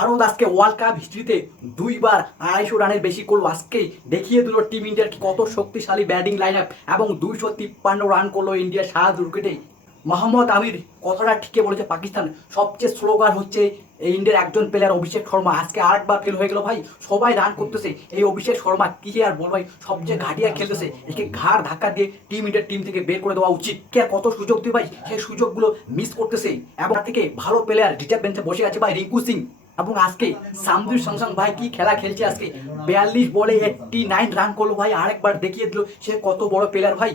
ভারত আজকে world cup হিস্ট্রিতে দুইবার 250 রানের বেশি করলো। আজকে দেখিয়ে দিল টিম ইন্ডিয়ার কত শক্তিশালী ব্যাটিং লাইন আপ এবং 253 রান করলো ইন্ডিয়া 7 উইকেটে। মোহাম্মদ আমির কথাটা ঠিকই বলেছে, পাকিস্তান সবচেয়ে স্লোগার হচ্ছে এই ইন্ডিয়ার একজন প্লেয়ার অভিষেক শর্মা। আজকে আরেকবার ফেল হয়ে গেল ভাই, সবাই রান করতেছে, এই অভিষেক শর্মা কি আর বল ভাই, সবচেয়ে ঘাটিয়া খেলতেছে। একে ঘাড় ধাক্কা দিয়ে টিম ইন্ডিয়ার টিম থেকে বের করে দেওয়া উচিত। কে আর কত সুযোগ দিয়ে ভাই, সেই সুযোগগুলো মিস করতেছে এবং তার থেকে ভালো প্লেয়ার রিজার্ভ বেঞ্চে বসে আছে ভাই রিঙ্কু সিং। এবং আজকে সামদুর সংসং ভাই কি খেলা খেলছে, আজকে 42 বলে 89 রান করলো ভাই, আরেকবার দেখিয়ে দিল সে কত বড় প্লেয়ার ভাই।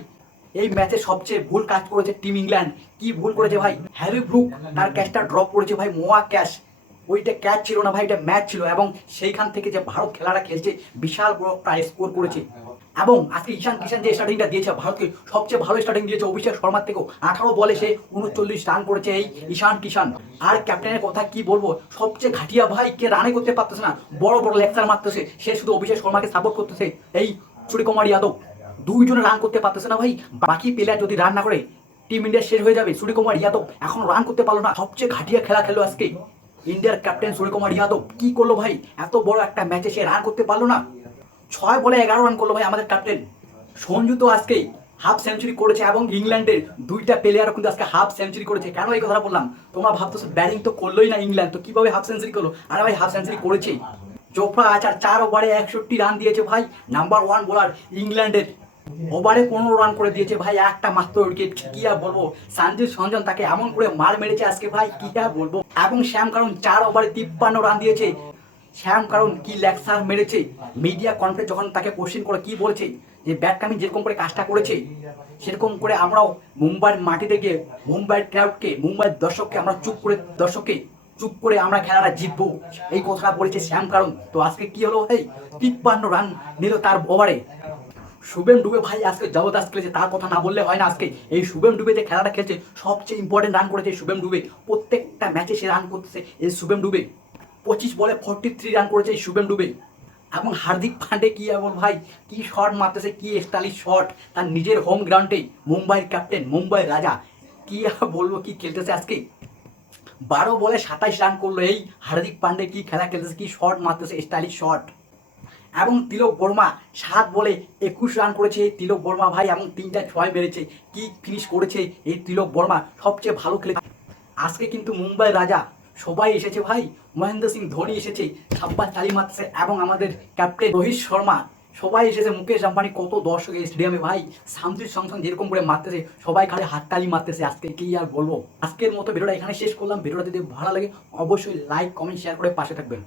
এই ম্যাচে সবচেয়ে ভুল কাজ করেছে টিম ইংল্যান্ড। কি ভুল করেছে ভাই, হ্যারি ব্রুক তার ক্যাচটা ড্রপ করেছে ভাই, মোয়া ক্যাচ। ওইটা ক্যাচ ছিল না ভাই, এটা ম্যাচ ছিল। এবং সেইখান থেকে যে ভারত খেলাটা খেলছে বিশাল বড় একটা স্কোর করেছে। এবং আজকে ঈশান কিষান যে স্টার্টিংটা দিয়েছে ভারতকে, সবচেয়ে ভালো স্টার্টিং দিয়েছে অভিষেক শর্মার থেকেও। 18 বলে সে 39 রান করেছে এই ঈশান কিষান। আর ক্যাপ্টেনের কথা কি বলবো, সবচেয়ে ঘাটিয়া ভাই, কে রানে করতে পারতেছে না, বড় বড় লেকচার মারতেছে, সে শুধু অভিষেক শর্মাকে সাপোর্ট করতেছে। এই সূর্যকুমার যাদব দুইজনে রান করতে পারতেছে না ভাই, বাকি প্লেয়ার যদি রান না করে টিম ইন্ডিয়া শেষ হয়ে যাবে। সূর্যকুমার যাদব এখন রান করতে পারলো না, সবচেয়ে ঘাটিয়া খেলা খেলো আজকে ইন্ডিয়ার ক্যাপ্টেন সূর্যকুমার যাদব। কি করলো ভাই, এত বড় একটা ম্যাচে সে রান করতে পারলো না। 6 বলে 11 রান করলো ভাই আমাদের ক্যাপ্টেন। সঞ্জু তো আজকে হাফ সেঞ্চুরি করেছে এবং ইংল্যান্ডের দুইটা প্লেয়ারও কিন্তু আজকে হাফ সেঞ্চুরি করেছে। কেন এই কথাটা বললাম, তোমরা ভাবতেছো ব্যাটিং তো করলোই না ইংল্যান্ড, তো কিভাবে হাফ সেঞ্চুরি করলো? আরে ভাই হাফ সেঞ্চুরি করেছে। জোফরা আচার 4 ওভারে 61 রান দিয়েছে ভাই, নাম্বার 1 বোলার ইংল্যান্ডের। ওভারে 15 রান করে দিয়েছে ভাই, একটা মাত্র উইকেট। কি আর বলবো, সঞ্জু সঞ্জন তাকে এমন করে মার মেরেছে আজকে ভাই, কি আর বলবো। এবং শ্যাম কারণ 4 ওভারে 53 রান দিয়েছে। শ্যাম কারণ কি লেকচার মেরেছে, মিডিয়া কনফারেন্স যখন তাকে কোশ্চেন করে কি বলেছে যে ব্যাটকামি যেরকম করে কাজটা করেছে সেরকম করে আমরাও মুম্বাইয়ের মাটিতে গিয়ে মুম্বাইয়ের ক্রাউডকে, মুম্বাইয়ের দর্শককে আমরা চুপ করে আমরা খেলাটা জিতবো, এই কথাটা বলেছে শ্যাম কারণ। তো আজকে কি হলো ভাই, 53 রান নিল তার ওভারে। শুভেম ডুবে ভাই আজকে জবরদস্ত খেলেছে, তার কথা না বললে হয় না। আজকে এই শুভেম ডুবে যে খেলাটা খেলছে সবচেয়ে ইম্পর্টেন্ট রান করেছে শুভেম ডুবে, প্রত্যেকটা ম্যাচে সে রান করতেছে এই শুভেম ডুবে। 25 বলে 43 রান করেছে এই শুভেম ডুবে। এবং হার্দিক পান্ডে কি এমন ভাই, কি শট মারতেছে, কি স্টাইলিশ শট তার নিজের হোম গ্রাউন্ডে। মুম্বাইয়ের ক্যাপ্টেন, মুম্বাইয়ের রাজা, কি আর বলবো, কি খেলতেছে আজকে। 12 বলে 27 রান করলো এই হার্দিক পান্ডে, কি খেলা খেলতেছে, কি শট মারতেছে, স্টাইলিশ শট। এবং তিলক বর্মা 7 বলে 21 রান করেছে তিলক বর্মা ভাই, এবং 3টা 6 মেরেছে। কি ফিনিশ করেছে এই তিলক বর্মা, সবচেয়ে ভালো খেলে। আজকে কিন্তু মুম্বাই রাজা সবাই এসেছে ভাই, মহেন্দ্র সিং ধোনি এসেছে, ছাব্বা তালি মারতেছে। এবং আমাদের ক্যাপ্টেন রোহিত শর্মা, সবাই এসেছে। মুকেশ আম্বানি, কত দর্শক এই স্টেডিয়ামে ভাই। সামজির সংসং যেরকম করে মারতেছে, সবাই খালি হাততালি মারতেছে আজকে, কি আর বলবো। আজকের মতো ভিডিওটা এখানে শেষ করলাম। ভিডিওটা যদি ভালো লাগে অবশ্যই লাইক কমেন্ট শেয়ার করে পাশে থাকবেন।